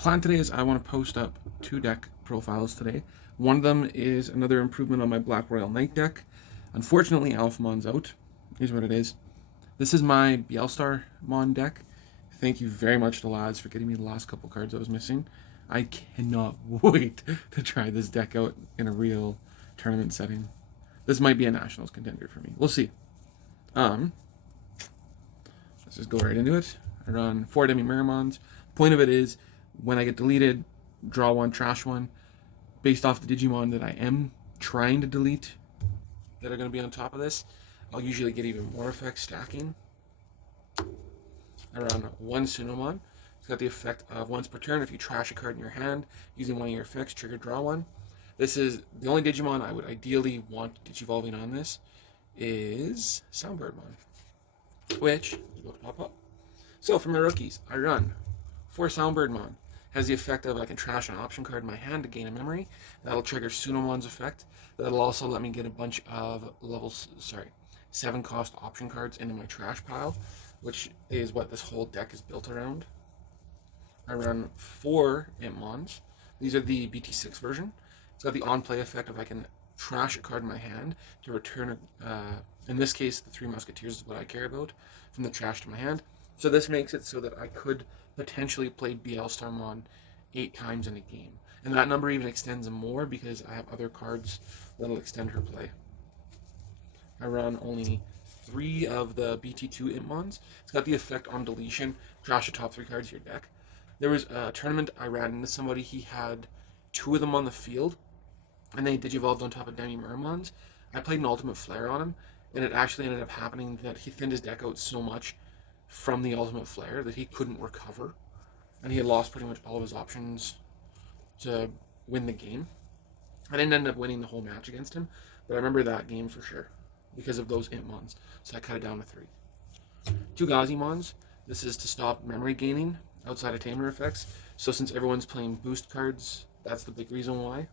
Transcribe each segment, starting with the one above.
Plan today is I want to post up 2 deck profiles today. One of them is another improvement on my Black Royal Knight deck. Unfortunately, Alphamon's out. Here's what it is. This is my Beelstarmon deck. Thank you very much to lads for getting me the last couple cards I was missing. I cannot wait to try this deck out in a real tournament setting. This might be a Nationals contender for me. We'll see. Let's just go right into it. I run 4 Demi-Miramons. Point of it is, when I get deleted, draw 1, trash 1, based off the Digimon that I am trying to delete that are going to be on top of this, I'll usually get even more effects stacking. I run 1 Sunomon. It's got the effect of once per turn, if you trash a card in your hand using one of your effects, trigger draw 1. This is the only Digimon I would ideally want Digivolving on this is Soundbirdmon, which is about to pop up. So for my rookies, I run 4 Soundbirdmon. Has the effect of I can trash an option card in my hand to gain a memory. That'll trigger Sunomon's effect. That'll also let me get a bunch of 7 cost option cards into my trash pile, which is what this whole deck is built around. I run 4 Impmons. These are the BT6 version. It's got the on-play effect of I can trash a card in my hand to return, in this case, the 3 Musketeers is what I care about, from the trash to my hand. So this makes it so that I could potentially play Beelstarmon 8 times in a game. And that number even extends more because I have other cards that'll extend her play. I run only 3 of the BT2 Impmons. It's got the effect on deletion, trash the top 3 cards of your deck. There was a tournament I ran into somebody, he had 2 of them on the field, and they Digivolved on top of Demi-Miramons. I played an Ultimate Flare on him, and it actually ended up happening that he thinned his deck out so much from the Ultimate Flare that he couldn't recover, and he had lost pretty much all of his options to win the game. I didn't end up winning the whole match against him, but I remember that game for sure because of those Impmons, so I cut it down to 3. 2 Gazimons. This is to stop memory gaining outside of Tamer effects, so since everyone's playing boost cards, that's the big reason why.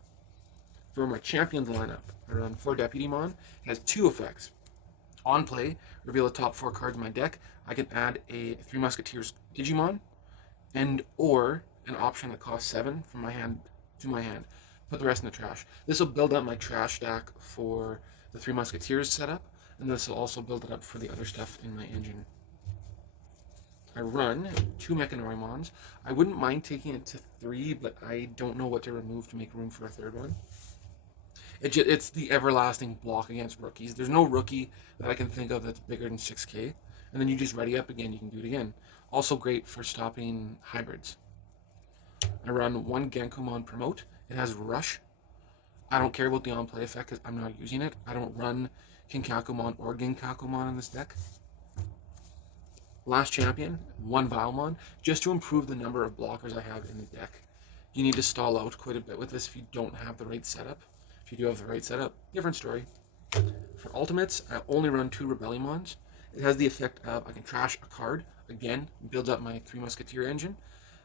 For my Champions lineup, I run 4 Deputymon. It has 2 effects. On play, reveal the top 4 cards in my deck. I can add a 3 Musketeers Digimon and or an option that costs 7 from my hand to my hand. Put the rest in the trash. This will build up my trash stack for the 3 Musketeers setup, and this will also build it up for the other stuff in my engine. I run 2 Mechanorimons. I wouldn't mind taking it to 3, but I don't know what to remove to make room for a 3rd one. It's the everlasting block against rookies. There's no rookie that I can think of that's bigger than 6k. And then you just ready up again, you can do it again. Also great for stopping hybrids. I run 1 Genkumon Promote. It has Rush. I don't care about the on-play effect because I'm not using it. I don't run Kinkakumon or Ginkakumon in this deck. Last champion, 1 Vilemon, just to improve the number of blockers I have in the deck. You need to stall out quite a bit with this if you don't have the right setup. If you do have the right setup, different story. For ultimates, I only run 2 Rebellymons. It has the effect of I can trash a card, again, builds up my 3 Musketeer engine,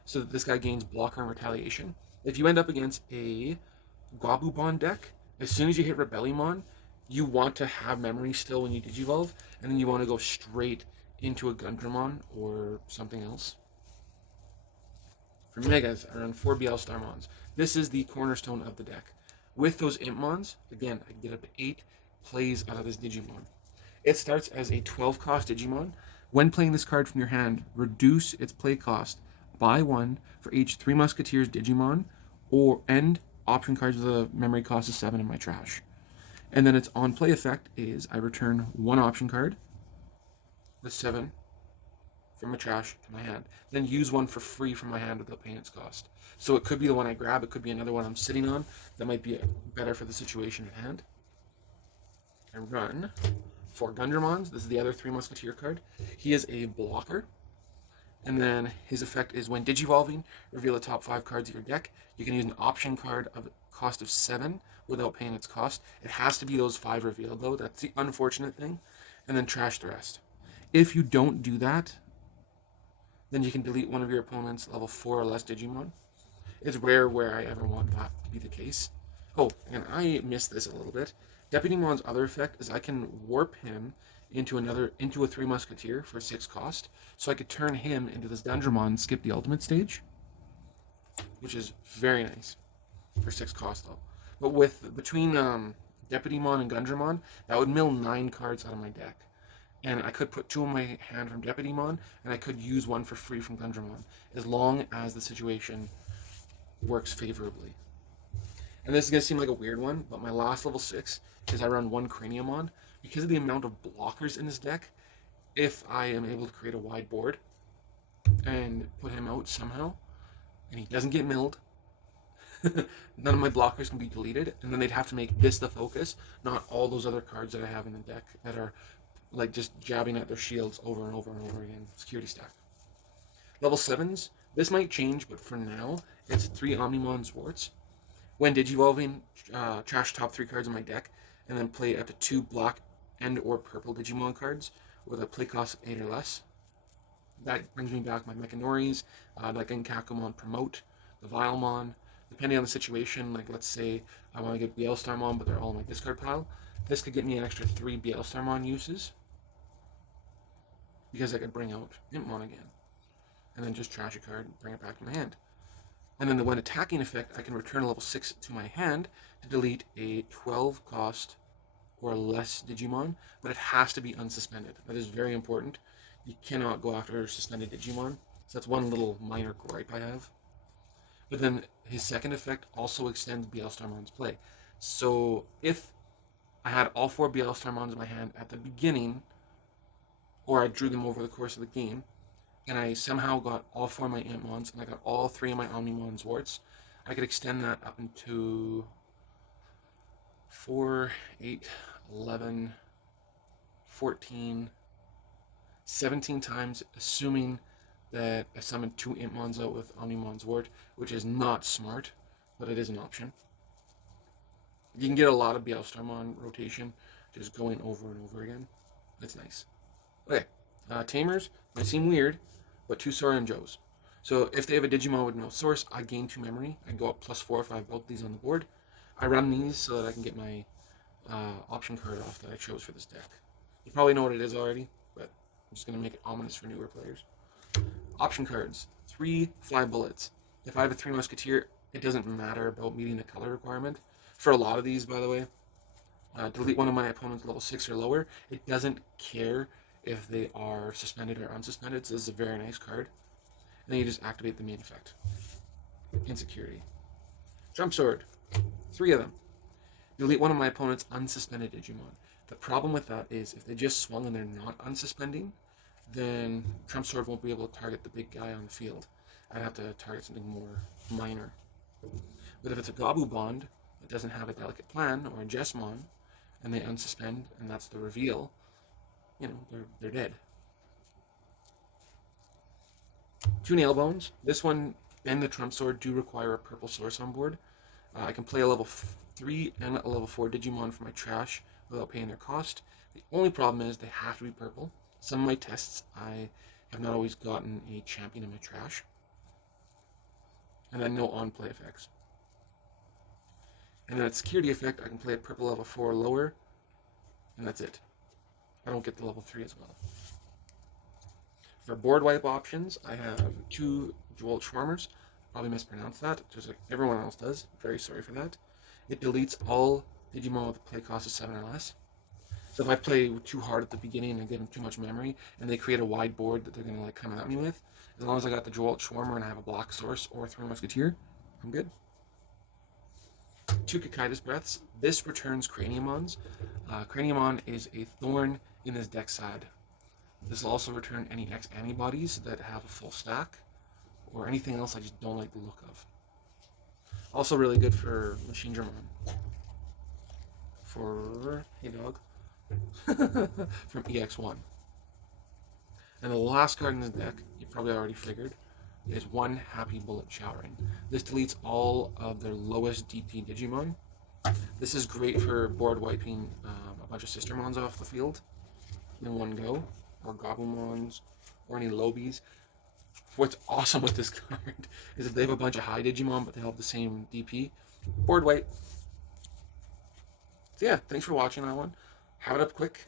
so that this guy gains blocker and retaliation. If you end up against a Guabubon deck, as soon as you hit Rebellymon, you want to have memory still when you Digivolve, and then you want to go straight into a Gundramon or something else. For Megas, I run 4 Beelstarmons. This is the cornerstone of the deck. With those Impmons, again, I can get up to 8 plays out of this Digimon. It starts as a 12 cost Digimon. When playing this card from your hand, reduce its play cost by 1 for each 3 Musketeers Digimon and option cards with a memory cost of 7 in my trash. And then its on play effect is I return 1 option card with 7 from my trash to my hand. Then use 1 for free from my hand without paying its cost. So it could be the one I grab, it could be another one I'm sitting on that might be better for the situation at hand. I run 4 Gundramons. This is the other 3 Musketeer card. He is a blocker. And then his effect is when Digivolving, reveal the top 5 cards of your deck. You can use an option card of a cost of 7 without paying its cost. It has to be those 5 revealed though. That's the unfortunate thing. And then trash the rest. If you don't do that, then you can delete one of your opponent's level 4 or less Digimon. It's rare where I ever want that to be the case. Oh, and I missed this a little bit. Deputymon's other effect is I can warp him into a 3 Musketeer for 6 cost, so I could turn him into this Gundramon and skip the ultimate stage. which is very nice for 6 cost though. But with between Deputymon and Gundramon, that would mill 9 cards out of my deck. And I could put 2 in my hand from Deputymon, and I could use 1 for free from Gundramon, as long as the situation works favorably. And this is going to seem like a weird one, but my last level 6 is I run 1 Craniamon. Because of the amount of blockers in this deck, if I am able to create a wide board and put him out somehow, and he doesn't get milled, none of my blockers can be deleted, and then they'd have to make this the focus, not all those other cards that I have in the deck that are like just jabbing at their shields over and over and over again. Security stack. Level 7s, this might change, but for now, it's 3 Omnimon Zwarts. When Digivolving, trash top 3 cards in my deck, and then play up to 2 black and or purple Digimon cards with a play cost of 8 or less. That brings me back my Mechanoris, like Kakumon Promote, the Vilemon. Depending on the situation, like let's say I want to get Beelstarmon, but they're all in my discard pile, this could get me an extra 3 Beelstarmon uses, because I could bring out Impmon again, and then just trash a card and bring it back to my hand. And then when attacking effect, I can return a level 6 to my hand to delete a 12 cost or less Digimon, but it has to be unsuspended. That is very important. You cannot go after suspended Digimon. So that's one little minor gripe I have. But then his second effect also extends Beelstarmon's play. So if I had all 4 Beelstarmons in my hand at the beginning, or I drew them over the course of the game, and I somehow got all 4 of my Impmons, and I got all 3 of my Omnimon Zwarts, I could extend that up into 4, 8, 11, 14, 17 times, assuming that I summoned 2 Impmons out with Omnimon Zwart, which is not smart, but it is an option. You can get a lot of Beelstarmon rotation just going over and over again. That's nice. Okay, Tamers might seem weird, but 2 Sora and Joes. So if they have a Digimon with no source, I gain 2 memory. I go up +4 if I have both these on the board. I run these so that I can get my option card off that I chose for this deck. You probably know what it is already, but I'm just going to make it ominous for newer players. Option cards. 3 Fly Bullets. If I have a 3 Musketeer, it doesn't matter about meeting the color requirement. For a lot of these, by the way, delete one of my opponents level 6 or lower. It doesn't care if they are suspended or unsuspended, so this is a very nice card. And then you just activate the main effect. Insecurity. Jump Sword. 3 of them. Delete one of my opponent's unsuspended Digimon. The problem with that is if they just swung and they're not unsuspending, then Trump Sword won't be able to target the big guy on the field. I'd have to target something more minor. But if it's a Gabu Bond that doesn't have a Delicate Plan or a Jesmon, and they unsuspend, and that's the reveal, you know, they're dead. 2 Nail Bones. This one and the Trump Sword do require a purple source on board. I can play a level 3 and a level 4 Digimon for my trash without paying their cost. The only problem is they have to be purple. Some of my tests, I have not always gotten a champion in my trash. And then no on-play effects. And then at security effect, I can play a purple level 4 or lower, and that's it. I don't get the level 3 as well. For board wipe options, I have 2 Jolt Schwarmers. Probably mispronounced that, just like everyone else does. Very sorry for that. It deletes all Digimon with a play cost of 7 or less. So if I play too hard at the beginning and give them too much memory, and they create a wide board that they're going to like come at me with, as long as I got the Jolt Schwarmer and I have a black source or 3 Musketeer, I'm good. 2 Kikaitis Breaths. This returns Craniamons. Craniamon is a thorn in this deck side. This will also return any X antibodies that have a full stack, or anything else I just don't like the look of. Also really good for Machine Dramon. For, hey dog, from EX1. And the last card in this deck, you probably already figured, is 1 Happy Bullet Showering. This deletes all of their lowest DP Digimon. This is great for board wiping a bunch of Sistermons off the field in one go, or Gabumons, or any Lobies. What's awesome with this card is if they have a bunch of high Digimon but they have the same DP, board wipe. So yeah, thanks for watching that one. Have it up quick,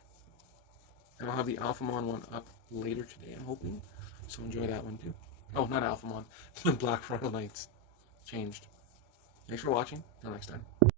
and I'll have the Alphamon one up later today, I'm hoping. So enjoy that one too. Oh, not Alphamon, Black Royal Knights. changed. Thanks for watching. Till next time.